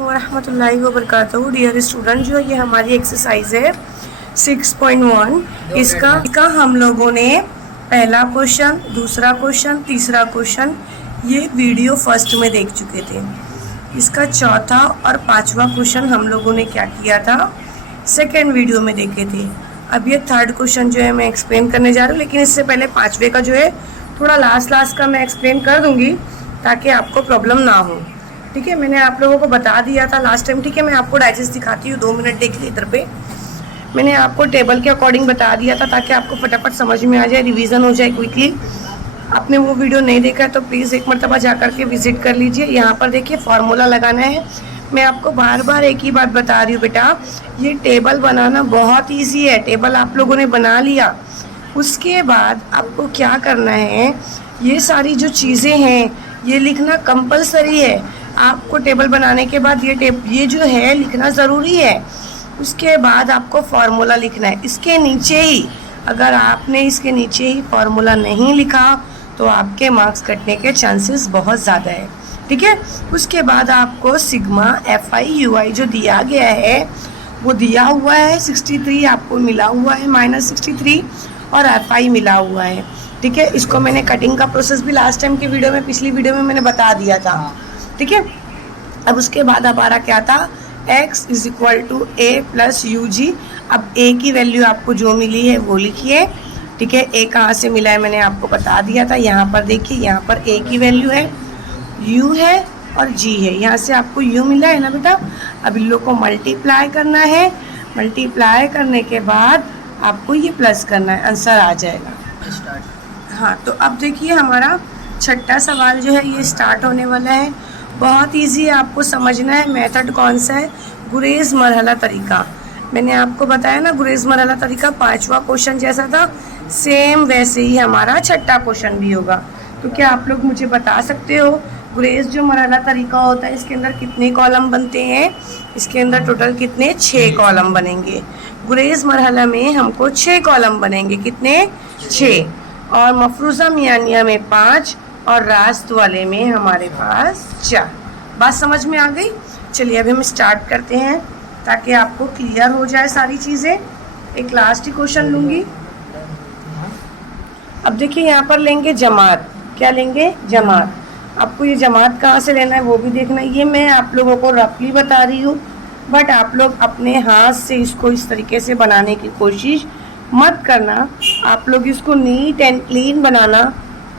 रहमतुल्लाहि व बरकातहू। Dear student, जो ये हमारी एक्सरसाइज है 6.1, इसका हम लोगों ने पहला क्वेश्चन, दूसरा क्वेश्चन, तीसरा क्वेश्चन ये वीडियो फर्स्ट में देख चुके थे। इसका चौथा और पांचवा क्वेश्चन हम लोगों ने क्या किया था, सेकेंड वीडियो में देखे थे। अब ये थर्ड क्वेश्चन जो है मैं एक्सप्लेन करने जा रहा हूँ, लेकिन इससे पहले पांचवे का जो है थोड़ा लास्ट का मैं एक्सप्लेन कर दूंगी ताकि आपको प्रॉब्लम ना हो। ठीक है, मैंने आप लोगों को बता दिया था लास्ट टाइम। ठीक है, मैं आपको डाइजेस्ट दिखाती हूँ, 2 मिनट देख ली इधर पे। मैंने आपको टेबल के अकॉर्डिंग बता दिया था ताकि आपको फटाफट समझ में आ जाए, रिवीजन हो जाए क्विकली। आपने वो वीडियो नहीं देखा है तो प्लीज़ एक मरतबा जा कर के विजिट कर लीजिए। यहाँ पर देखिए फार्मूला लगाना है। मैं आपको बार बार एक ही बात बता रही हूँ बेटा, ये टेबल बनाना बहुत ईजी है। टेबल आप लोगों ने बना लिया, उसके बाद आपको क्या करना है, ये सारी जो चीज़ें हैं ये लिखना कंपलसरी है। आपको टेबल बनाने के बाद ये जो है लिखना ज़रूरी है। उसके बाद आपको फार्मूला लिखना है इसके नीचे ही। अगर आपने इसके नीचे ही फार्मूला नहीं लिखा तो आपके मार्क्स कटने के चांसेस बहुत ज़्यादा है। ठीक है, उसके बाद आपको सिग्मा FI/UI जो दिया गया है वो दिया हुआ है 63, आपको मिला हुआ है -63 और FI मिला हुआ है। ठीक है, इसको मैंने कटिंग का प्रोसेस भी लास्ट टाइम के वीडियो में, पिछली वीडियो में मैंने बता दिया था। ठीक है, अब उसके बाद हमारा क्या था, x = a + UG। अब a की वैल्यू आपको जो मिली है वो लिखिए। ठीक है, a कहाँ से मिला है मैंने आपको बता दिया था। यहाँ पर देखिए, यहाँ पर a की वैल्यू है, u है और g है। यहाँ से आपको u मिला है ना बेटा। अब इन लोग को मल्टीप्लाई करना है। मल्टीप्लाई करने के बाद आपको ये प्लस करना है, आंसर आ जाएगा। हाँ, तो अब देखिए हमारा छठा सवाल जो है ये स्टार्ट होने वाला है। बहुत इजी है, आपको समझना है मेथड कौन सा है, गुरेज मरहला तरीका। मैंने आपको बताया ना, गुरेज मरहला तरीका पांचवा क्वेश्चन जैसा था, सेम वैसे ही हमारा छठा क्वेश्चन भी होगा। तो क्या आप लोग मुझे बता सकते हो गुरेज जो मरहला तरीका होता है इसके अंदर कितने कॉलम बनते हैं? इसके अंदर टोटल कितने, 6 कॉलम बनेंगे। गुरेज मरहला में हमको 6 कॉलम बनेंगे, कितने, 6। और मफरूज़ा मियानिया में 5 और रास्त वाले में हमारे पास 4। बात समझ में आ गई? चलिए अभी हम स्टार्ट करते हैं ताकि आपको क्लियर हो जाए सारी चीज़ें। एक लास्ट ही क्वेश्चन लूँगी। अब देखिए यहाँ पर लेंगे जमात। क्या लेंगे? जमात। आपको ये जमात कहाँ से लेना है वो भी देखना है। ये मैं आप लोगों को रफली बता रही हूँ, बट आप लोग अपने हाथ से इसको इस तरीके से बनाने की कोशिश मत करना। आप लोग इसको नीट एंड क्लीन बनाना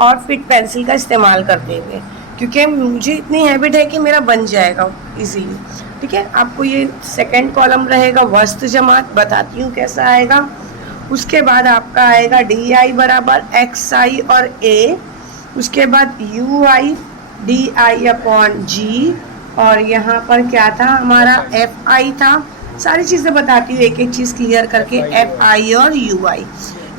और फिट पेंसिल का इस्तेमाल करते हुए, क्योंकि मुझे इतनी हैबिट है कि मेरा बन जाएगा इजीली। ठीक है, आपको ये सेकंड कॉलम रहेगा वस्त जमात, बताती हूँ कैसा आएगा। उसके बाद आपका आएगा DI = XI और A। उसके बाद UI DI/G और यहाँ पर क्या था हमारा FI था। सारी चीज़ें बताती हूँ एक एक चीज़ क्लियर करके, FI और UI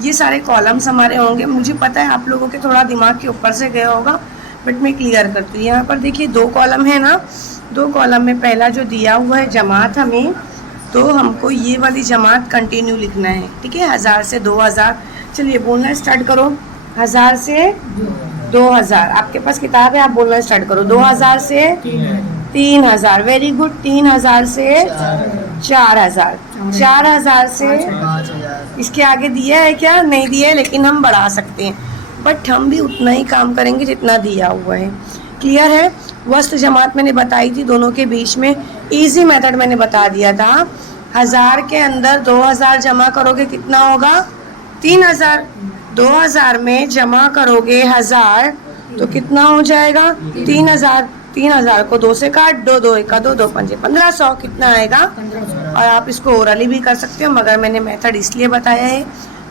ये सारे कॉलम्स हमारे होंगे। मुझे पता है आप लोगों के थोड़ा दिमाग के ऊपर से गया होगा, बट मैं क्लियर करती हूँ। यहाँ पर देखिए 2 कॉलम है ना, 2 कॉलम में पहला जो दिया हुआ है जमात हमें, तो हमको ये वाली जमात कंटिन्यू लिखना है। ठीक है, 1000 से 2000। चलिए बोलना स्टार्ट करो। 1000 से 2000, आपके पास किताब है, आप बोलना स्टार्ट करो। 2000 से 3000, वेरी गुड। 3000 से 4000, 4000 से, इसके आगे दिया है क्या? नहीं दिया है, लेकिन हम बढ़ा सकते हैं, बट हम भी उतना ही काम करेंगे जितना दिया हुआ है। क्लियर है? वस्त जमात मैंने बताई थी, दोनों के बीच में इजी मेथड मैंने बता दिया था। 1000 के अंदर 2000 जमा करोगे कितना होगा? 3000। 2000 में जमा करोगे 1000 तो कितना हो जाएगा? 3000। 3000 को 2 से काट दो, 2 1 2, 2 5 1500, कितना आएगा? और आप इसको ओरली भी कर सकते हो, मगर मैंने मेथड इसलिए बताया है,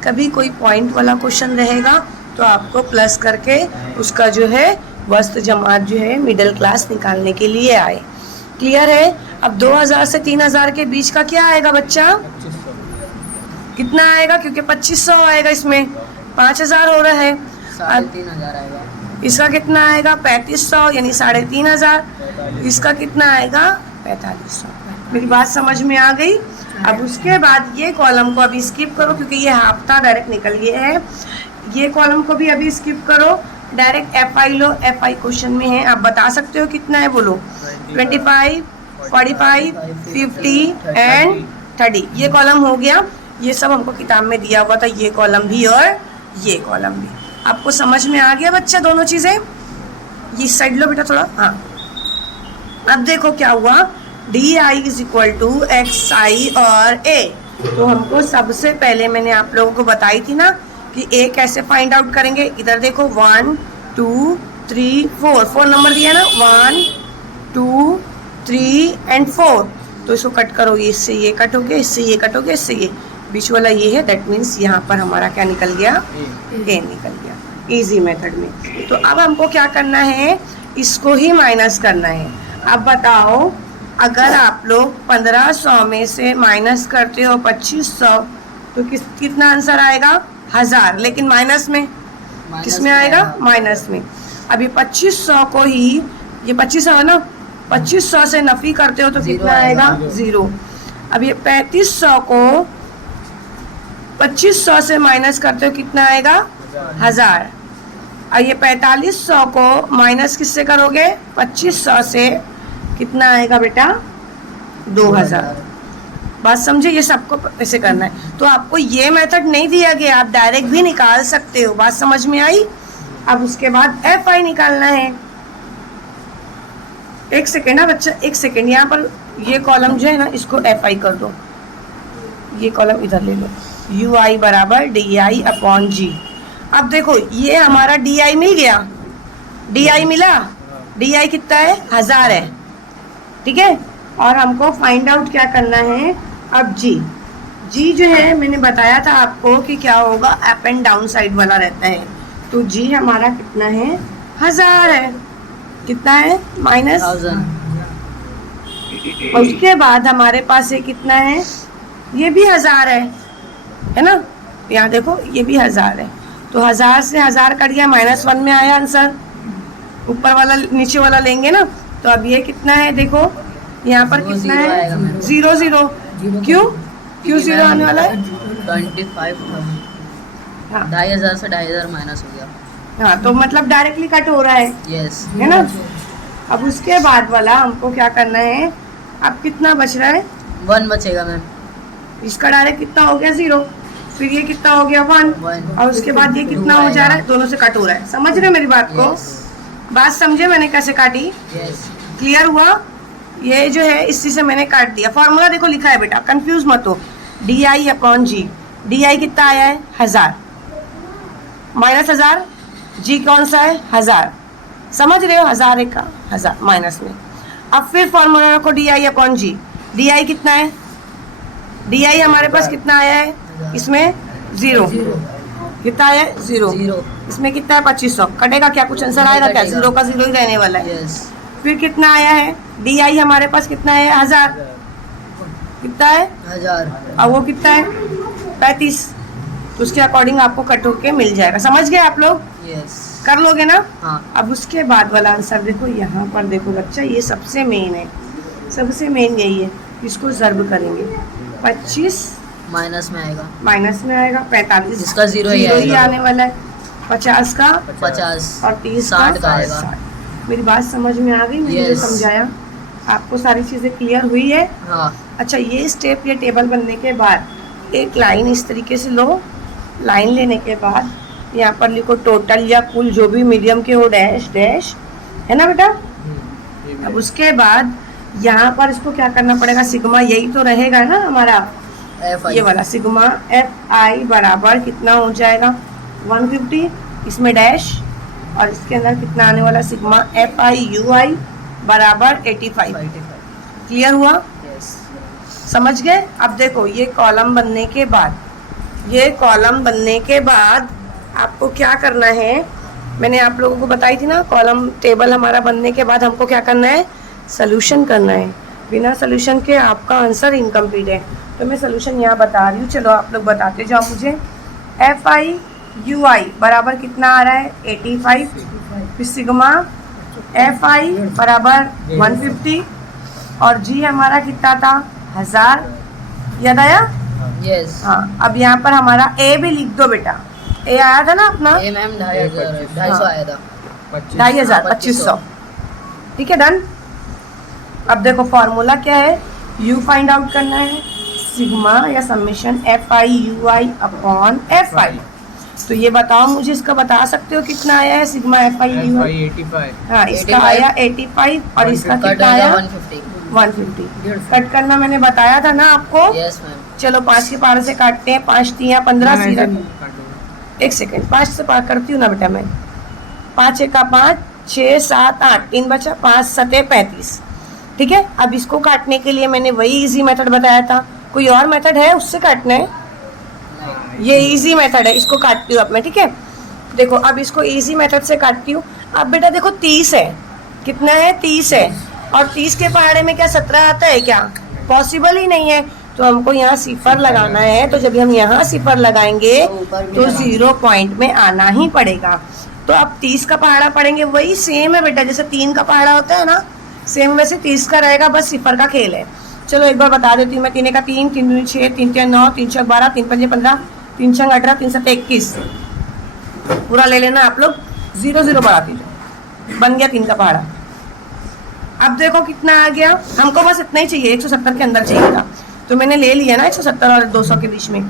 कभी कोई पॉइंट वाला क्वेश्चन रहेगा तो आपको प्लस करके उसका जो है वस्त जमात जो है मिडिल क्लास निकालने के लिए आए। क्लियर है? अब 2000 से 3000 के बीच का क्या आएगा बच्चा? कितना आएगा? क्योंकि 2500 आएगा, इसमें 5000 हो रहा है। 3500 आएगा। इसका कितना आएगा? 3500, यानी 3500। इसका कितना आएगा? 4500। मेरी बात समझ में आ गई? अब उसके बाद ये कॉलम को अभी स्किप करो, क्योंकि ये हाफ था, डायरेक्ट निकल गया है। ये कॉलम को भी अभी स्किप करो, डायरेक्ट FI लो। FI क्वेश्चन में है, आप बता सकते हो कितना है, बोलो। 25, 45, 50 एंड 30। ये कॉलम हो गया। ये सब हमको किताब में दिया हुआ था, ये कॉलम भी और ये कॉलम भी। आपको समझ में आ गया बच्चा दोनों चीज़ें? ये साइड लो बेटा थोड़ा। हाँ, अब देखो क्या हुआ, D I is equal to X I और ए। तो हमको सबसे पहले मैंने आप लोगों को बताई थी ना कि ए कैसे फाइंड आउट करेंगे। इधर देखो 1 2 3 4 नंबर दिया ना, 1 2 3 एंड 4। तो इसको कट करोगे, इससे ये कट हो गया, इससे ये कट हो गया, इससे ये बीच वाला ये है। दैट मीन्स यहाँ पर हमारा क्या निकल गया, ए निकल गया इजी मेथड में। तो अब हमको क्या करना है, इसको ही माइनस करना है। अब बताओ, अगर आप लोग 1500 में से माइनस करते हो 2500 तो कितना आंसर आएगा, 1000। लेकिन माइनस में, किस में आएगा, माइनस में। अभी 2500 को ही, ये 2500 है ना, 2500 से नफी करते हो तो कितना आएगा, 0। अब ये 3500 को 2500 से माइनस करते हो कितना आएगा, 1000। और ये 4500 को माइनस किससे करोगे, 2500 से, कितना आएगा बेटा, 2000। बात समझे? ये सबको ऐसे करना है। तो आपको ये मेथड नहीं दिया गया, आप डायरेक्ट भी निकाल सकते हो। बात समझ में आई? अब उसके बाद एफ आई निकालना है। एक सेकेंड ना बच्चा, एक सेकेंड। यहाँ पर ये कॉलम जो है ना, इसको एफ आई कर दो। ये कॉलम इधर ले लो, यू आई बराबर डी आई अपॉन जी। अब देखो ये हमारा डी आई मिल गया, डी आई मिला। डी आई कितना है, 1000 है, ठीक है। और हमको फाइंड आउट क्या करना है अब, जी। जी जो है मैंने बताया था आपको कि क्या होगा, अप एंड डाउन साइड वाला रहता है। तो जी हमारा कितना है, 1000 है। कितना है, माइनस। और उसके बाद हमारे पास ये कितना है, ये भी 1000 है ना। यहाँ देखो ये भी 1000 है। तो 1000 से 1000 कट गया, -1 में आया आंसर। ऊपर वाला नीचे वाला लेंगे ना, तो अब ये कितना है, देखो यहाँ पर कितना है, 0 0। क्यों 0 आने वाला है, 25। हाँ 2500 से 2500 माइनस हो गया। हाँ, तो मतलब डायरेक्टली कट हो रहा है, यस, है ना। अब उसके बाद वाला हमको क्या करना है, अब कितना बच रहा है, 1 बचेगा मैम। इसका डायरेक्ट कितना हो गया, 0। फिर ये कितना हो गया, 1। और उसके बाद ये कितना हो जा रहा है, दोनों से कट हो रहा है। समझ रहे मेरी बात को? बात समझे मैंने कैसे काटी? क्लियर हुआ? ये जो है इसी से मैंने काट दिया। फॉर्मूला देखो लिखा है बेटा, कंफ्यूज मत हो। D I upon G. D I कितना आया है, 1000 माइनस 1000। जी कौन सा है, 1000। समझ रहे हो, 1000 एक का 1000 माइनस में। अब फिर फॉर्मूला रखो D I upon G. D I कितना है, डी आई हमारे पास कितना आया है, इसमें 0। कितना आया है, 0। इसमें कितना है, 2500। कटेगा क्या, कुछ आंसर आएगा क्या, 0 का 0 ही रहने वाला है। फिर कितना आया है, डी आई हमारे पास कितना है, 1000। कितना है, 1000। और वो कितना है, 35। तो उसके अकॉर्डिंग आपको कट होके मिल जाएगा। समझ गए आप लोग? यस, कर लोगे ना? हाँ। अब उसके बाद वाला आंसर देखो, यहाँ पर देखो बच्चा, ये सबसे मेन है, सबसे मेन यही है। इसको ज़र्ब करेंगे, 25 माइनस में आएगा, माइनस में आएगा 45। इसका 0 ही ही आएगा। आने वाला है। 50 का 50 और 30 60 का आएगा। 60। मेरी बात समझ में आ गई? मैंने जो Yes. समझाया आपको सारी चीज़ें क्लियर हुई है? हाँ। अच्छा, ये स्टेप, ये टेबल बनने के बाद एक लाइन इस तरीके से लो। लाइन लेने के बाद यहाँ पर लिखो टोटल या कुल, जो भी मीडियम के हो, डैश डैश, है ना बेटा। अब उसके बाद यहाँ पर इसको क्या करना पड़ेगा, सिग्मा, यही तो रहेगा ना हमारा, ये वाला सिग्मा एफ आई बराबर कितना हो जाएगा, 150। इसमें डैश, और इसके अंदर कितना आने वाला, सिग्मा एफ आई यू आई बराबर 85। क्लियर हुआ? समझ गए? अब देखो ये कॉलम बनने के बाद, ये कॉलम बनने के बाद आपको क्या करना है, मैंने आप लोगों को बताई थी ना, कॉलम टेबल हमारा बनने के बाद हमको क्या करना है, सॉल्यूशन करना है। बिना सॉल्यूशन के आपका आंसर इनकम्प्लीट है। तो मैं सॉल्यूशन यहाँ बता रही हूँ, चलो आप लोग बताते जाओ मुझे। एफ आई यू आई बराबर कितना आ रहा है, 85। फिर सिग्मा एफ आई बराबर 150 और जी हमारा कितना था, 1000। याद आया? यस। हाँ, अब यहाँ पर हमारा ए भी लिख दो बेटा। ए आया था ना अपना, ए मैम 2500 आया था। 2500, 2500। ठीक है, डन। अब देखो फॉर्मूला क्या है, u फाइंड आउट करना है, सिग्मा या समेशन FI/UI अपॉन FI। तो ये बताओ मुझे, इसका बता सकते हो कितना आया है सिग्मा FI/UI? 85। हाँ, इसका 85 आया 85 और इसका कट कितना होगा आया? 150। 150। कट करना मैंने बताया था ना आपको। Yes ma'am. चलो 5 के पार से काटते हैं, 5 3 15 सीधा। एक सेकेंड, 5 से पार करती हूँ ना बेटा मैं। 5 1 5, 6 7 8, 3 बचा, 5 7 35। ठीक है, अब इसको काटने के लिए मैंने वही इजी मेथड बताया था। कोई और मेथड है उससे काटना है? ये इजी मेथड है, इसको काटती हूँ अब मैं। ठीक है, देखो अब इसको इजी मेथड से काटती हूँ। अब बेटा देखो 30 है, कितना है? 30 है। और 30 के पहाड़े में क्या 17 आता है क्या? पॉसिबल ही नहीं है। तो हमको यहाँ सिफर लगाना है, तो जब हम यहाँ सिफर लगाएंगे तो 0 पॉइंट में आना ही पड़ेगा। तो अब 30 का पहाड़ा पढ़ेंगे, वही सेम है बेटा, जैसे 3 का पहाड़ा होता है ना, सेम वैसे 30 का रहेगा, बस सिफर का खेल है। चलो एक बार बता देती हूँ मैं। 3 का 3, 3 दूनी 6, 3 3 9, 3 6 12, 3 5 15, 3 6 18, 3 7 21। पूरा ले लेना आप लोग, 0 0 बढ़ाती जाओ, बन गया 3 का पहाड़ा। अब देखो कितना आ गया, हमको बस इतना ही चाहिए, 170 के अंदर चाहिए था, तो मैंने ले लिया ना 170 और 200 के बीच में।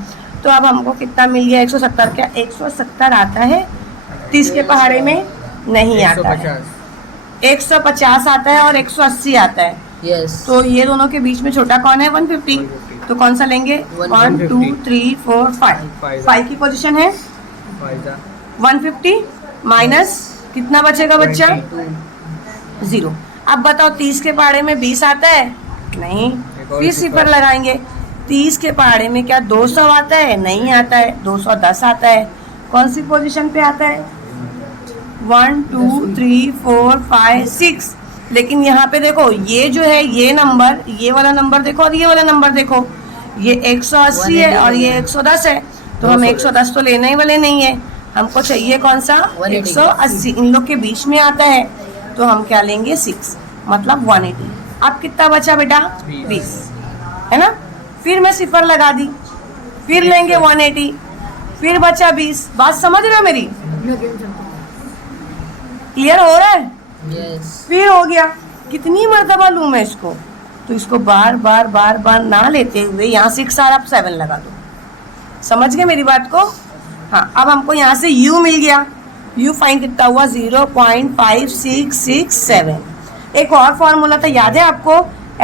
तो अब हमको कितना मिल गया? 170। क्या 170 आता है 30 के पहाड़े में? नहीं आता है। 150 आता है और 180 आता है। यस। तो ये दोनों के बीच में छोटा कौन है? 150। तो कौन सा लेंगे? 1 2 3 4 5। 5 की पोजीशन है 150 माइनस कितना बचेगा बच्चा? 0। अब बताओ 30 के पहाड़े में 20 आता है? नहीं। फिर सिफर लगाएंगे। 30 के पहाड़े में क्या 200 आता है? नहीं आता है। 210 आता है। कौन सी पोजीशन पे आता है? 1 2 3 4 5 6। लेकिन यहाँ पे देखो, ये जो है ये नंबर, ये वाला नंबर देखो और ये वाला नंबर देखो, ये 180 है और ये 110 है। तो हम 110 तो लेने ही वाले नहीं है, हमको चाहिए कौन सा? 180। इन लोग के बीच में आता है, तो हम क्या लेंगे? 6, मतलब 180। अब कितना बचा बेटा? 20 है ना। फिर मैं सिफर लगा दी, फिर लेंगे 180, फिर बचा 20। बात समझ रहे हो मेरी? क्लियर हो रहा है? यस। फिर हो गया। कितनी मर्तबा लूँ मैं इसको? तो इसको बार बार बार बार ना लेते हुए यहाँ 6 और आप 7 लगा दो। समझ गए मेरी बात को? हाँ, अब हमको यहाँ से u मिल गया। u फाइन कितना हुआ? 0.5667। एक और फॉर्मूला था, याद है आपको?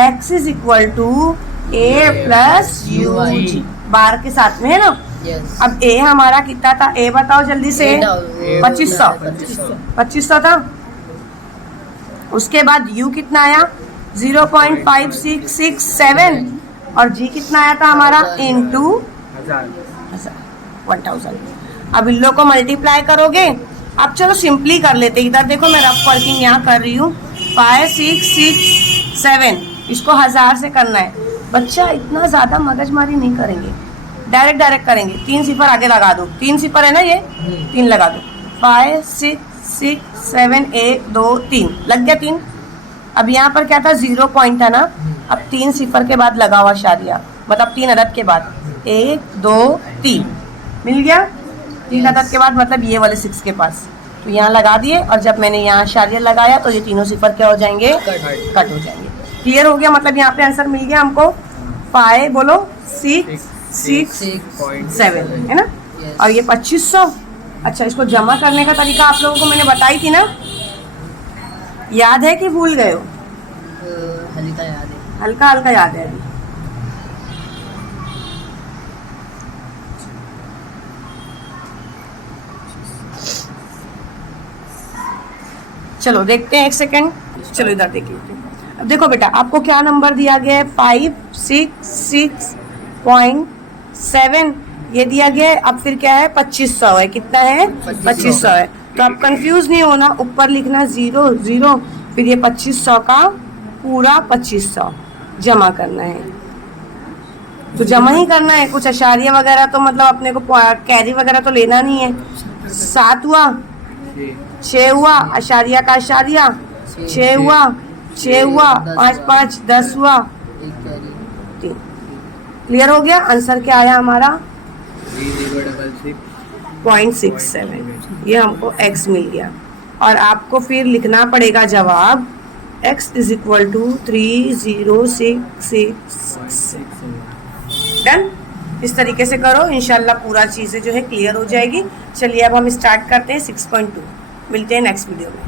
x is equal to a plus U G, बार के साथ में है ना। यस। अब a हमारा कितना था? a बताओ जल्दी से। 2500। 2500 था। उसके बाद u कितना आया? 0.5667 और g कितना आया था हमारा? इंटू 1000। अब इन लोग को मल्टीप्लाई करोगे। अब चलो सिंपली कर लेते, इधर देखो मैं रफ वर्किंग यहाँ कर रही हूँ। 5667 इसको 1000 से करना है। बच्चा इतना ज़्यादा मगजमारी नहीं करेंगे, डायरेक्ट करेंगे। 3 सिफर आगे लगा दो, 3 सिफर है ना, ये 3 लगा दो। 5 6 6 7 1 2 3 लग गया 3। अब यहाँ पर क्या था? 0 पॉइंट था ना। अब 3 सिफर के बाद लगा हुआ शादिया, मतलब 3 अदद के बाद 1 2 3 मिल गया। 3 अदद के बाद मतलब ये वाले 6 के पास, तो यहाँ लगा दिए। और जब मैंने यहाँ शादिया लगाया तो ये तीनों सिफर क्या हो जाएंगे? कट हो जाएंगे। क्लियर हो गया? मतलब यहाँ पे आंसर मिल गया हमको 5 बोलो 667 है ना। और ये 2500। अच्छा, इसको जमा करने का तरीका आप लोगों को मैंने बताई थी ना, याद है कि भूल गए हो? हल्का याद है। हल्का हल्का याद है अभी। चलो देखते हैं, एक सेकंड। चलो इधर देख लेते हैं। अब देखो बेटा, आपको क्या नंबर दिया गया है? 566.7 ये दिया गया है। अब फिर क्या है? 2500 है। कितना है? 2500 है। तो आप कंफ्यूज नहीं होना, ऊपर लिखना 0 0, फिर ये 2500 का पूरा 2500 जमा करना है। तो जमा ही करना है, कुछ अशारिया वगैरह तो मतलब अपने को कैरी वगैरह तो लेना नहीं है। 7 हुआ, 6 हुआ, अशारिया का अशारिया 6 हुआ, 6 हुआ, 5 5 10 हुआ, 3। क्लियर हो गया? आंसर क्या आया हमारा? 0.67। ये हमको x मिल गया। और आपको फिर लिखना पड़ेगा जवाब x is equal to 3066। Done. इस तरीके से करो, इंशाल्लाह पूरा चीज़ें जो है क्लियर हो जाएगी। चलिए अब हम स्टार्ट करते हैं 6.2। मिलते हैं नेक्स्ट वीडियो में।